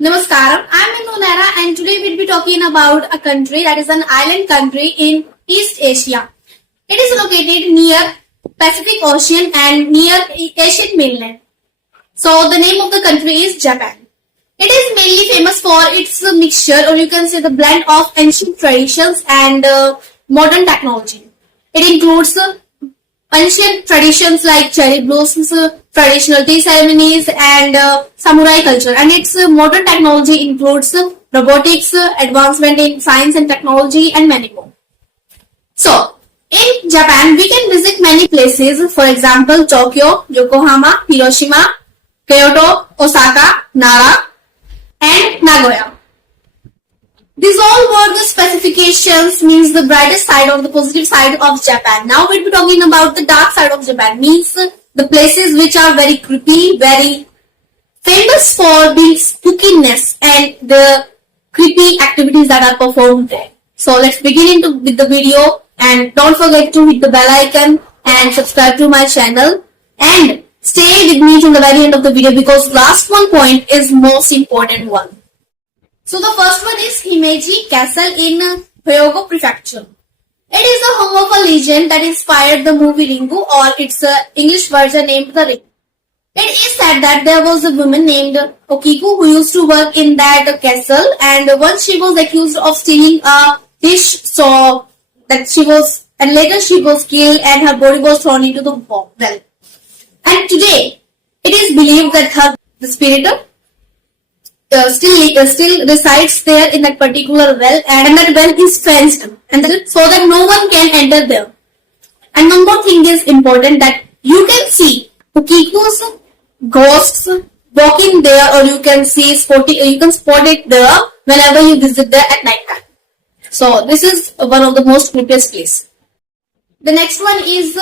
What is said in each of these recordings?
Namaskaram, I'm Indu Nera and today we'll be talking about a country that is an island country in East Asia. It is located near Pacific Ocean and near Asian mainland. So the name of the country is Japan. It is mainly famous for its mixture, or you can say the blend of ancient traditions and modern technology. It includes ancient traditions like cherry blossoms, traditional tea ceremonies, and samurai culture. And its modern technology includes robotics, advancement in science and technology, and many more. So, in Japan, we can visit many places. For example, Tokyo, Yokohama, Hiroshima, Kyoto, Osaka, Nara, and Nagoya. These all were the specifications, means the brightest side or the positive side of Japan. Now we'll be talking about the dark side of Japan, means the places which are very creepy, very famous for being spookiness and the creepy activities that are performed there. So let's begin with the video, and don't forget to hit the bell icon and subscribe to my channel and stay with me till the very end of the video because last one point is most important one. So the first one is Himeji Castle in Hyogo Prefecture. It is the home of a legend that inspired the movie Ringu, or its English version named The Ring. It is said that there was a woman named Okiku who used to work in that castle, and once she was accused of stealing a dish, so that later she was killed and her body was thrown into the well. And today, it is believed that the spirit still resides there in that particular well, and that well is fenced, and so that no one can enter there. And one more thing is important, that you can see Okiku's ghosts walking there, or you can spot it there whenever you visit there at night time. So this is one of the most creepiest place. The next one is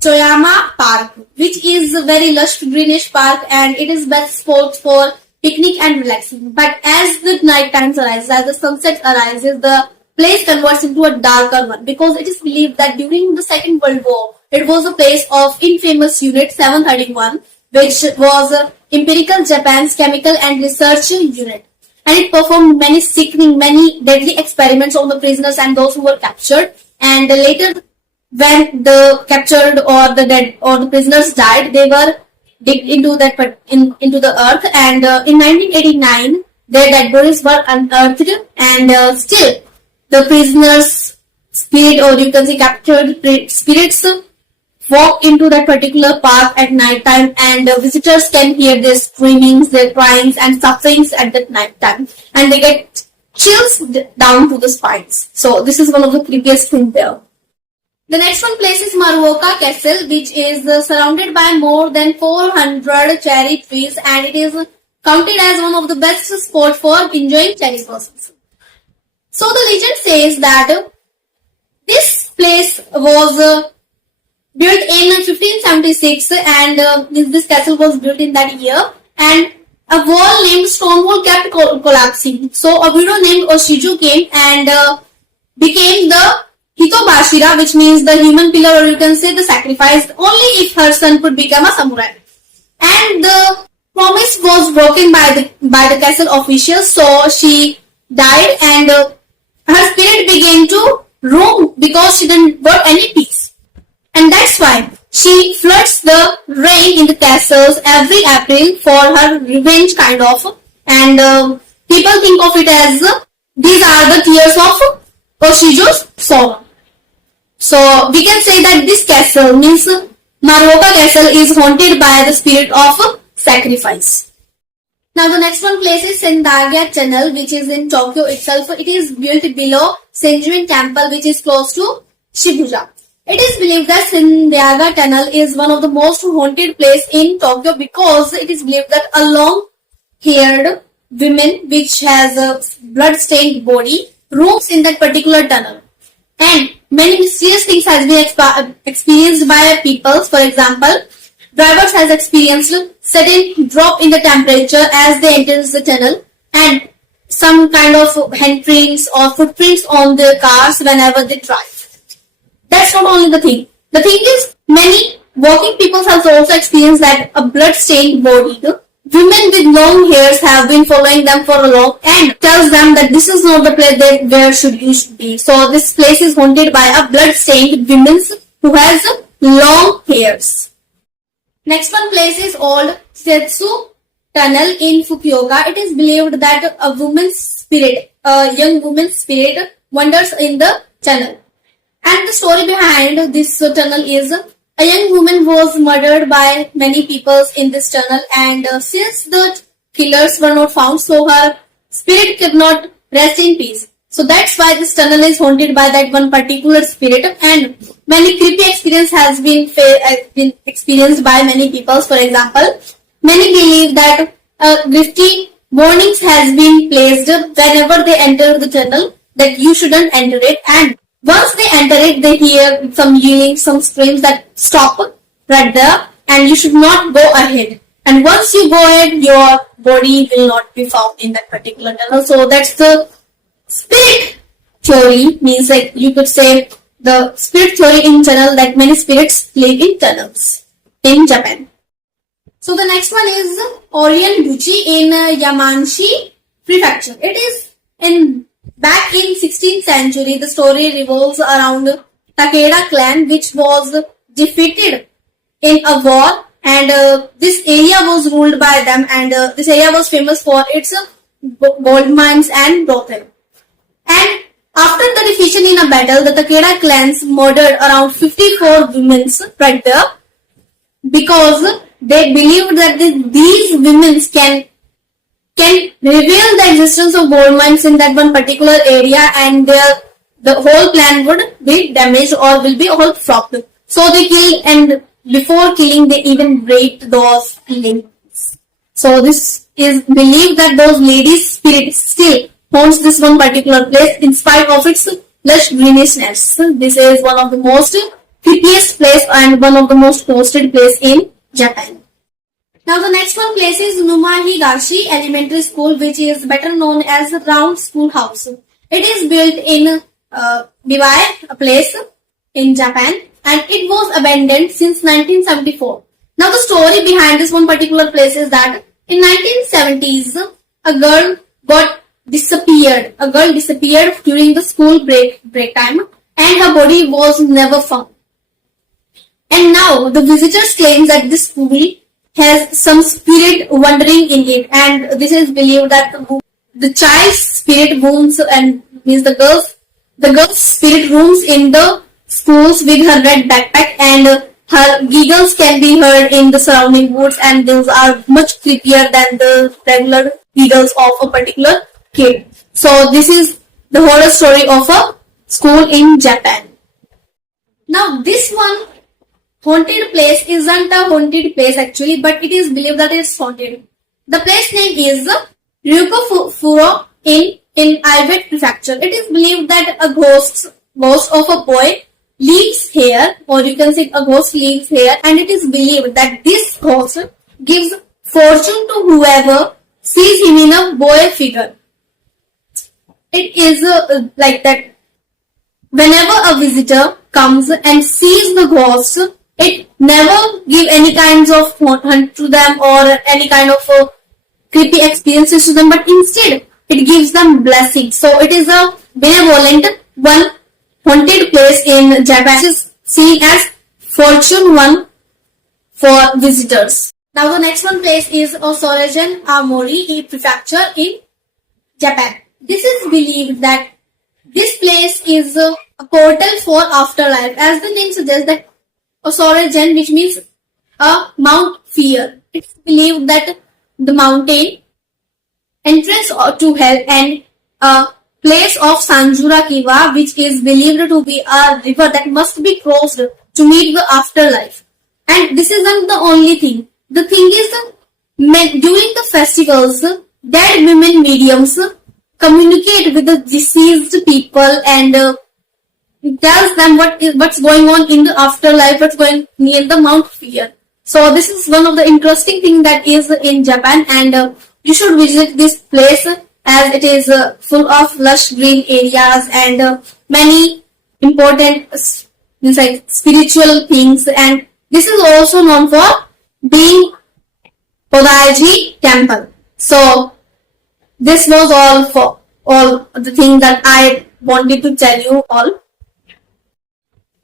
Toyama Park, which is a very lush greenish park, and it is best spot for picnic and relaxing. But as the night times arises, as the sunset arises, the place converts into a darker one, because it is believed that during the Second World War, it was a place of infamous Unit 731, which was Imperial Japan's chemical and research unit. And it performed many sickening, many deadly experiments on the prisoners and those who were captured. And later, when the captured or the dead or the prisoners died, they were digged into the earth, and in 1989 their dead bodies were unearthed, and still the prisoners' spirit, or you can say captured spirits, walk into that particular park at night time, and visitors can hear their screamings, their cryings and sufferings at that night time, and they get chills down to the spines. So this is one of the creepiest things there. The next one place is Maruoka Castle, which is surrounded by more than 400 cherry trees, and it is counted as one of the best spots for enjoying cherry blossoms. So the legend says that this place was built in 1576, and this castle was built in that year, and a wall named Stone Wall kept collapsing. So a widow named Oshiju came and became the Hitobashira, which means the human pillar, or you can say the sacrifice, only if her son could become a samurai. And the promise was broken by the castle officials, so she died, and her spirit began to roam because she didn't got any peace. And that's why she floods the rain in the castles every April for her revenge kind of, and people think of it as these are the tears of Oshiju's sorrow. So we can say that this castle, means Maruoka Castle, is haunted by the spirit of sacrifice. Now the next one place is Sendagya Tunnel, which is in Tokyo itself. It is built below Senjuin Temple, which is close to Shibuya. It is believed that Sendagya Tunnel is one of the most haunted place in Tokyo, because it is believed that a long-haired woman which has a blood-stained body roams in that particular tunnel. And many mysterious things has been experienced by people. For example, drivers has experienced sudden drop in the temperature as they enter the tunnel, and some kind of handprints or footprints on the cars whenever they drive. That's not only the thing. The thing is, many walking people have also experienced that a blood-stained body women with long hairs have been following them for a long and tells them that this is not the place that where should you should be. So this place is haunted by a blood-stained woman who has long hairs. Next one place is old Setsu Tunnel in Fukuoka. It is believed that a woman's spirit, a young woman's spirit, wanders in the tunnel. And the story behind this tunnel is a young woman was murdered by many people in this tunnel, and since the killers were not found, so her spirit could not rest in peace. So that's why this tunnel is haunted by that one particular spirit, and many creepy experience has been experienced by many people. For example, many believe that risky warnings has been placed whenever they enter the tunnel that you shouldn't enter it, and once they enter it, they hear some yelling, some screams that stop right there, and you should not go ahead. And once you go ahead, your body will not be found in that particular tunnel. So that's the spirit theory, means like you could say the spirit theory in tunnel, that many spirits live in tunnels in Japan. So the next one is Orion Buchi in Yamanashi Prefecture. It is in back in 16th century. The story revolves around Takeda clan, which was defeated in a war, and this area was ruled by them, and this area was famous for its gold mines and brothel. And after the defeat in a battle, the Takeda clans murdered around 54 women right there, because they believed that these women can reveal the existence of gold mines in that one particular area, and the whole plan would be damaged or will be all flopped. So they killed, and before killing they even raped those ladies. So this is believed that those ladies' spirit still haunts this one particular place in spite of its lush greenishness. This is one of the most creepiest place and one of the most hosted place in Japan. Now the next one place is Numahigashi Elementary School, which is better known as Round Schoolhouse. It is built in Bibai, a place in Japan, and it was abandoned since 1974. Now the story behind this one particular place is that in 1970s, a girl disappeared. A girl disappeared during the school break time, and her body was never found. And now the visitors claim that this school has some spirit wandering in it, and this is believed that the child's spirit rooms, and means the girl's spirit rooms in the schools with her red backpack, and her giggles can be heard in the surrounding woods, and those are much creepier than the regular giggles of a particular kid. So this is the horror story of a school in Japan. Now this one haunted place isn't a haunted place actually, but it is believed that it's haunted. The place name is Ryukofuro in Iwate Prefecture. It is believed that a ghost of a boy lives here, or you can say a ghost lives here, and it is believed that this ghost gives fortune to whoever sees him in a boy figure. It is like that whenever a visitor comes and sees the ghost, it never give any kinds of hunt to them or any kind of creepy experiences to them, but instead it gives them blessings. So it is a benevolent one haunted place in Japan, which is seen as fortune one for visitors. Now the next one place is Osorejen Aomori Prefecture in Japan. This is believed that this place is a portal for afterlife, as the name suggests that Osorejen, which means a Mount Fear. It's believed that the mountain entrance to hell and a place of Sanjura Kiva, which is believed to be a river that must be crossed to meet the afterlife. And this isn't the only thing. The thing is that during the festivals, dead women mediums communicate with the deceased people and tells them what's going on in the afterlife, what's going near the Mount Fear. So this is one of the interesting thing that is in Japan, and you should visit this place as it is full of lush green areas and many important like spiritual things, and this is also known for being Kodaiji temple. So this was all for all the things that I wanted to tell you all.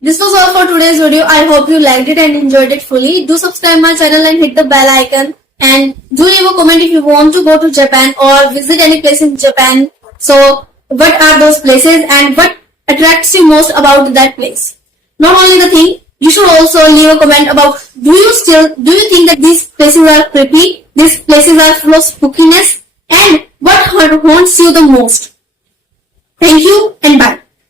This was all for today's video. I hope you liked it and enjoyed it fully. Do subscribe my channel and hit the bell icon. And do leave a comment if you want to go to Japan or visit any place in Japan. So what are those places and what attracts you most about that place? Not only the thing, you should also leave a comment about do you think that these places are creepy, these places are full of spookiness, and what haunts you the most? Thank you and bye.